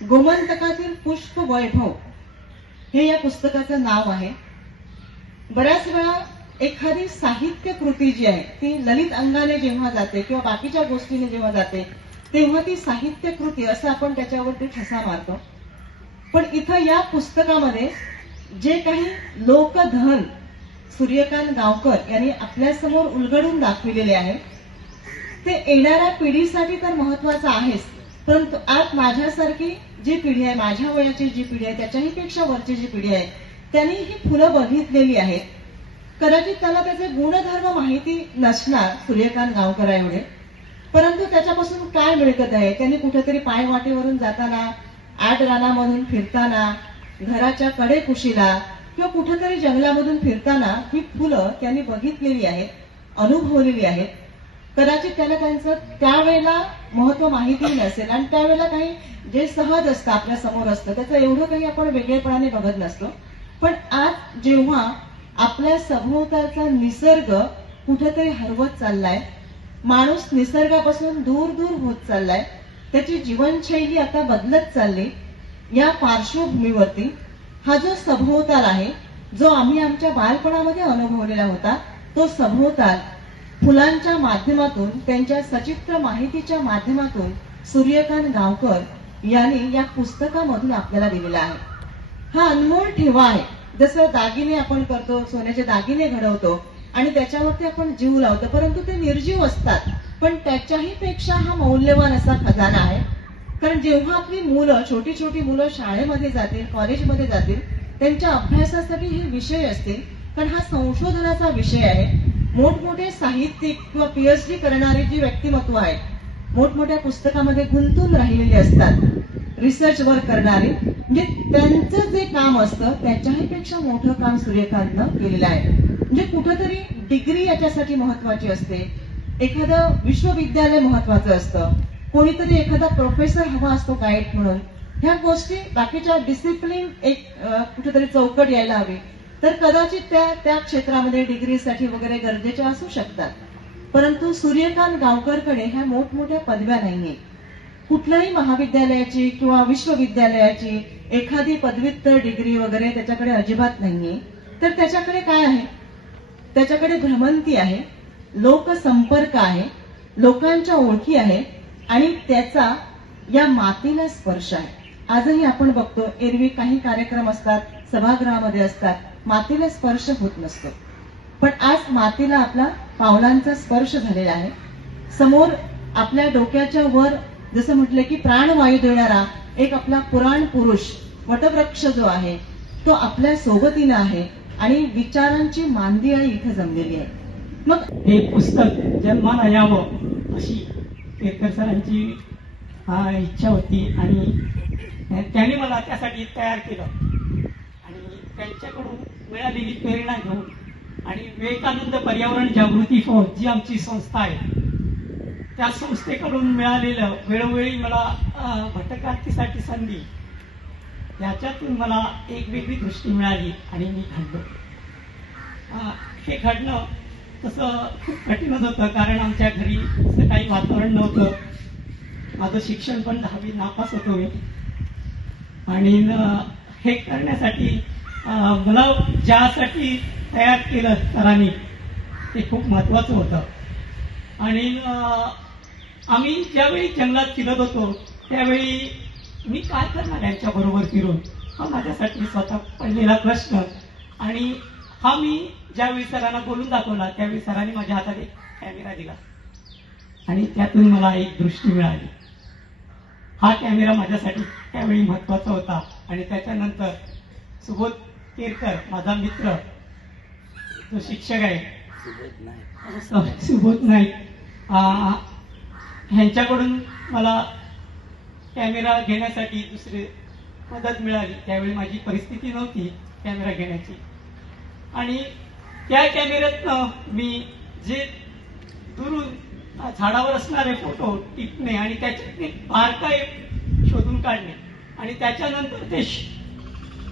गोमंतकातील पुष्प वैभव हे या पुस्तकाचं नाव आहे. बऱ्याच वेळा एखादी साहित्य कृती जी आहे ती ललित अंगाने जेव्हा जाते किंवा बाकीच्या गोष्टीने जेव्हा जाते तेव्हा ती साहित्य कृती असं आपण त्याच्यावरती ठसा मारतो. पण इथं या पुस्तकामध्ये जे काही लोकधन सूर्यकांत गावकर यांनी आपल्यासमोर उलगडून दाखविलेले आहे ते येणाऱ्या पिढीसाठी तर महत्वाचं आहेच, परंतु आज माझ्यासारखी जी पिढी आहे, माझ्या वयाची जी पिढी आहे, त्याच्याही पेक्षा वरची जी पिढी आहे त्यांनी ही फुलं बघितलेली आहेत. कदाचित त्याला त्याचे गुणधर्म माहिती नसणार सूर्यकांत गावकर एवढे, परंतु त्याच्यापासून काय मिळकत आहे. त्यांनी कुठेतरी पायवाटेवरून जाताना, आड रानामधून फिरताना, घराच्या कडेकुशीला किंवा कुठेतरी जंगलामधून फिरताना ही फुलं त्यांनी बघितलेली आहेत, अनुभवलेली आहेत. कदाचित त्यांना त्यांचं त्यावेळेला महत्व माहिती नसेल आणि त्यावेळेला काही जे सहज असतं आपल्या समोर असतं त्याचं एवढं काही आपण वेगळेपणाने बघत नसतो. पण आज जेव्हा आपल्या सभोवतालचा निसर्ग कुठेतरी हरवत चाललाय, माणूस निसर्गापासून दूर दूर होत चाललाय, त्याची जीवनशैली आता बदलत चालली, या पार्श्वभूमीवरती हा जो सभोवताल आहे जो आम्ही आमच्या बालपणामध्ये अनुभवलेला होता तो सभोवताल फुलांच्या माध्यमातून, त्यांच्या सचित्र माहितीच्या माध्यमातून सूर्यकांत गावकर यांनी या पुस्तकामधून आपल्याला दिलेला आहे. हा अनमोल ठेवा आहे. जसं दागिने आपण करतो, सोन्याचे दागिने घडवतो आणि त्याच्यावरती आपण जीव लावतो, परंतु ते निर्जीव असतात, पण त्याच्याही पेक्षा हा मौल्यवान असा खजाना आहे. कारण जेव्हा आपली मुलं, छोटी छोटी मुलं शाळेमध्ये जातील, कॉलेजमध्ये जातील, त्यांच्या अभ्यासासाठी हे विषय असतील, कारण हा संशोधनाचा विषय आहे. मोठमोठे साहित्यिक किंवा पीएचडी करणारे जी व्यक्तिमत्व आहेत, मोठमोठ्या पुस्तकामध्ये गुंतून राहिलेले असतात, रिसर्च वर्क करणारे, म्हणजे त्यांचं जे काम असतं त्याच्याही पेक्षा मोठं काम सूर्यकांतनं केलेलं आहे. म्हणजे कुठेतरी डिग्री याच्यासाठी महत्वाची असते, एखादं विश्वविद्यालय महत्वाचं असतं, कोणीतरी एखादा प्रोफेसर हवा असतो गाईड म्हणून. ह्या गोष्टी बाकीच्या डिसिप्लिन एक कुठेतरी चौकट यायला हवी, तर कदाचित त्या क्षेत्रामध्ये डिग्रीसाठी वगैरे गरजेच्या असू शकतात. परंतु सूर्यकांत गावकरकडे ह्या मोठमोठ्या पदव्या नाहीये. कुठल्याही महाविद्यालयाची किंवा विश्वविद्यालयाची एखादी पदव्युत्तर डिग्री वगैरे त्याच्याकडे अजिबात नाहीये. तर त्याच्याकडे काय आहे? त्याच्याकडे भ्रमंती आहे, लोकसंपर्क आहे, लोकांच्या ओळखी आहे आणि त्याचा या मातीला स्पर्श आहे. आजही आपण बघतो, एरवी काही कार्यक्रम असतात, सभागृहामध्ये असतात, मातीला स्पर्श होत नसतो, पण आज मातीला आपला पावलांचा स्पर्श झालेला आहे. समोर आपल्या डोक्याच्या वर जसं म्हटलं की प्राणवायू देणारा एक आपला पुराण पुरुष वटवृक्ष जो आहे तो आपल्या सोबतीनं आहे आणि विचारांची मांदियाळी इथे जमलेली आहे. मग हे पुस्तक जन्माला यावं अशी केरकर सरांची इच्छा होती आणि त्यांनी मला त्यासाठी तयार केलं आणि त्यांच्याकडून मिळालेली प्रेरणा घेऊन आणि विवेकानंद पर्यावरण जागृती फौज जी आमची संस्था आहे त्या संस्थेकडून मिळालेलं वेळोवेळी मला भटक्रांतीसाठी संधी, याच्यातून मला एक वेगळी दृष्टी मिळाली आणि मी घडलो. हे घडणं तसं खूप कठीणच होतं, कारण आमच्या घरी असं काही वातावरण नव्हतं. माझं शिक्षण पण 10वी नापास होतो मी आणि हे करण्यासाठी मला ज्यासाठी तयार केलं सरांनी ते खूप महत्वाचं होतं. आणि आम्ही ज्यावेळी जंगलात फिरत होतो त्यावेळी मी काय करणार यांच्या बरोबर फिरून, हा माझ्यासाठी स्वतः पडलेला प्रश्न. आणि हा मी ज्यावेळी सरांना बोलून दाखवला त्यावेळी सरांनी माझ्या हातात एक कॅमेरा दिला आणि त्यातून मला एक दृष्टी मिळाली. हा कॅमेरा माझ्यासाठी त्यावेळी महत्वाचा होता. आणि त्याच्यानंतर सुबोध केरकर माझा मित्र जो शिक्षक आहे, सुबोध नाईक, ह्यांच्याकडून मला कॅमेरा घेण्यासाठी दुसरी मदत मिळाली. त्यावेळी माझी परिस्थिती नव्हती कॅमेरा घेण्याची आणि त्या कॅमेऱ्यातनं मी जे दुरून झाडावर असणारे फोटो टिपणे आणि त्याच्यात बारकाई शोधून काढणे आणि त्याच्यानंतर ते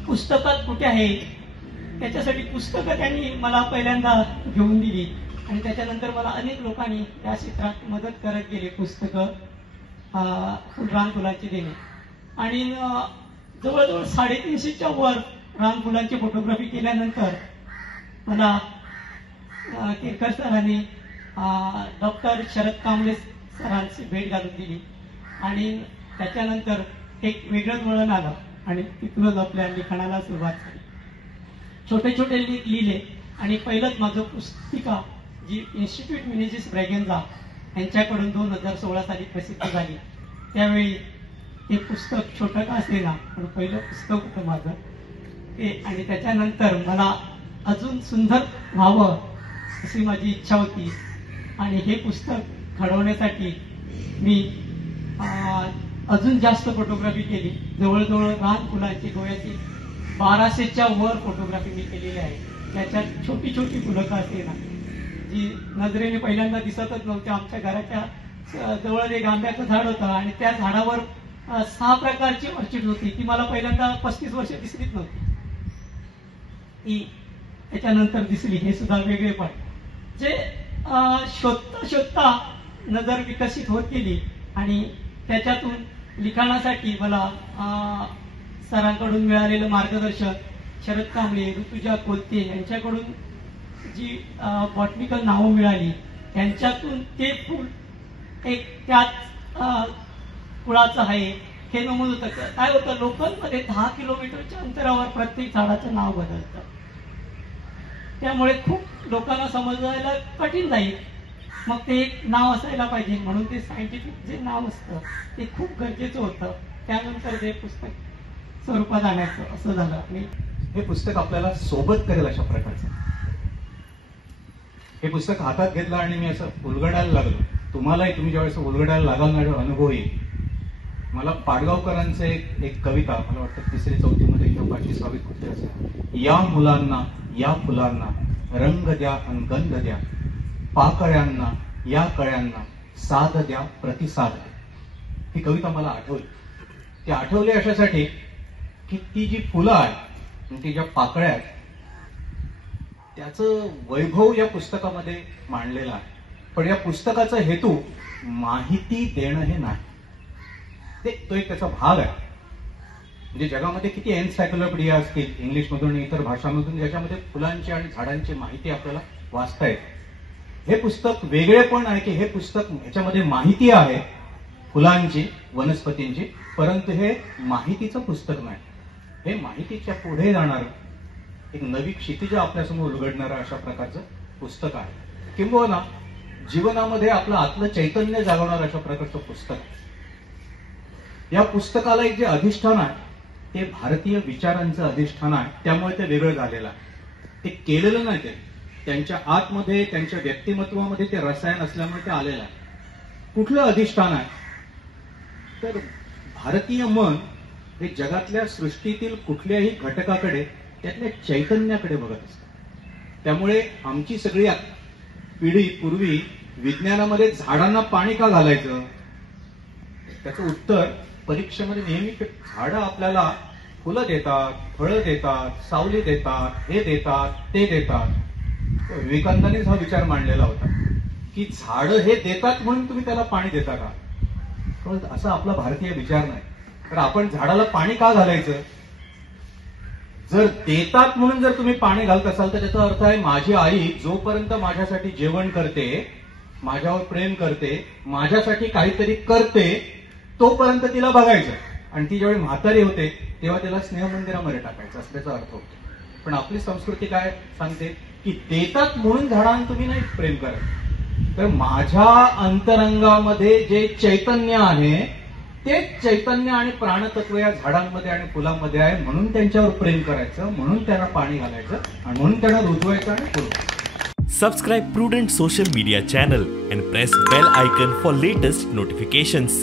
पुस्तकात कुठे आहे त्याच्यासाठी पुस्तकं त्यांनी मला पहिल्यांदा घेऊन दिली आणि त्याच्यानंतर मला अनेक लोकांनी त्या क्षेत्रात मदत करत गेले. पुस्तकं फुलरान फुलांची देणे आणि जवळजवळ 350च्या वर रान फुलांची फोटोग्राफी केल्यानंतर मला केरकर सरांनी डॉक्टर शरद कांबळे सरांची भेट घालून दिली आणि त्याच्यानंतर एक वेगळंच वळण आलं आणि तिथूनच आपल्या लिखाणाला सुरुवात झाली. छोटे छोटे लेख लिहिले आणि पहिलंच माझं पुस्तिका जी इन्स्टिट्यूट मिनेजिस ब्रॅगेन्झा यांच्याकडून 2016 साली प्रसिद्ध झाली. त्यावेळी ते पुस्तक छोटं का असेना पण पहिलं पुस्तक होतं माझं ते. आणि त्याच्यानंतर मला अजून सुंदर व्हावं अशी माझी इच्छा होती आणि हे पुस्तक घडवण्यासाठी मी अजून जास्त फोटोग्राफी केली. जवळजवळ रान फुलांची डोळ्याची 1200च्या वर फोटोग्राफी मी केलेली आहे. त्याच्यात छोटी छोटी फुलं का असेना जी नजरेने पहिल्यांदा दिसतच नव्हत्या. आमच्या घराच्या जवळ एक आंब्याचं झाड होतं आणि त्या झाडावर 6 प्रकारची ऑर्चिड होती. ती मला पहिल्यांदा 35 वर्ष दिसलीच नव्हती. ती त्याच्यानंतर दिसली. हे सुद्धा वेगळेपण जे शोधता शोधता नजर विकसित होत गेली आणि त्याच्यातून लिखाणासाठी मला सरांकडून मिळालेलं मार्गदर्शन शरद कांबळे, ऋतुजा कोलते यांच्याकडून जी बॉटनिकल नावं मिळाली त्यांच्यातून ते फूल एक त्याच कुळाचं आहे हे नमूद होतं. काय होतं लोकलमध्ये 10 किलोमीटरच्या अंतरावर प्रत्येक झाडाचं नाव बदलतं. त्यामुळे खूप लोकांना समजायला कठीण जाईल. मग ते एक नाव असायला पाहिजे म्हणून ते सायंटिफिक जे नाव असतं ते खूप गरजेचं होतं. त्यानंतर ते पुस्तक स्वरूपात आणायचं असं झालं. आणि हे पुस्तक आपल्याला सोबत करेल अशा प्रकारचं हे पुस्तक हातात घेतलं आणि मी असं उलगडायला लागलो. तुम्हालाही तुम्ही ज्यावेळेस उलगडायला लागाल अनुभव येईल. मला पाडगावकरांचे एक कविता मला वाटतं 3री-4थी मध्ये किंवा 5वी-6वीत कुठे असेल. या मुलांना या फुलांना रंग द्या आणि गंध द्या, पाकळ्यांना या कळ्यांना साथ द्या प्रतिसाद द्या. ही कविता मला आठवली. ती आठवली अशासाठी की ती जी फुलं आहेत ती ज्या पाकळ्या आहेत त्याचं वैभव या पुस्तकामध्ये मांडलेलं आहे. पण या पुस्तकाचा हेतू माहिती देणं हे नाही. तो एक त्याचा भाग आहे. म्हणजे जगामध्ये किती एन्सायक्लोपीडिया असतील इंग्लिशमधून आणि इतर भाषांमधून ज्याच्यामध्ये फुलांची आणि झाडांची माहिती आपल्याला वाचता येते. हे पुस्तक वेगळेपण आहे की हे पुस्तक ह्याच्यामध्ये माहिती आहे फुलांची वनस्पतींची, परंतु हे माहितीचं पुस्तक नाही. हे माहितीच्या पुढे जाणार एक नवी क्षितिज आपल्यासमोर उलगडणारं अशा प्रकारचं पुस्तक आहे. किंबहुना जीवनामध्ये आपलं आतलं चैतन्य जागवणारं अशा प्रकारचं पुस्तक आहे. या पुस्तकाला एक जे अधिष्ठान आहे ते भारतीय विचारांचं अधिष्ठान आहे. त्यामुळे ते वेगळं झालेलं आहे. ते केलेलं नाही. ते त्यांच्या आतमध्ये त्यांच्या व्यक्तिमत्वामध्ये ते रसायन असल्यामुळे ते आलेलं आहे. कुठलं अधिष्ठान आहे तर भारतीय मन हे जगातल्या सृष्टीतील कुठल्याही घटकाकडे त्यातल्या चैतन्याकडे बघत असतं. त्यामुळे आमची सगळी पिढी पूर्वी विज्ञानामध्ये झाडांना पाणी का घालायचं त्याचं उत्तर परीक्षेमध्ये नेहमी झाडं आपल्याला फुलं देतात, फळं देतात, सावली देतात, हे देतात, ते देतात. विवेकानंदांनीच हा विचार मांडलेला होता की झाडं हे देतात म्हणून तुम्ही त्याला पाणी देता का. असा आपला भारतीय विचार नाही. तर आपण झाडाला पाणी का घालायचं. जर देतात म्हणून जर तुम्ही पाणी घालत असाल तर त्याचा अर्थ आहे माझी आई जोपर्यंत माझ्यासाठी जेवण करते, माझ्यावर प्रेम करते, माझ्यासाठी काहीतरी करते तोपर्यंत तिला बघायचं आणि ती ज्यावेळी म्हातारी होते तेव्हा तिला स्नेहमंदिरामध्ये टाकायचं असं त्याचा अर्थ होतो. पण आपली संस्कृती काय सांगते की देतात म्हणून झाडांना तुम्ही नाही प्रेम करत. तर माझ्या अंतरंगामध्ये जे चैतन्य आहे तेच चैतन्य आणि प्राणतत्व या झाडांमध्ये आणि फुलांमध्ये आहे म्हणून त्यांच्यावर प्रेम करायचं, म्हणून त्यांना पाणी घालायचं आणि म्हणून त्यांना रुजवायचं आणि फुलवायचं. Subscribe Prudent social media channel and press bell icon for latest notifications.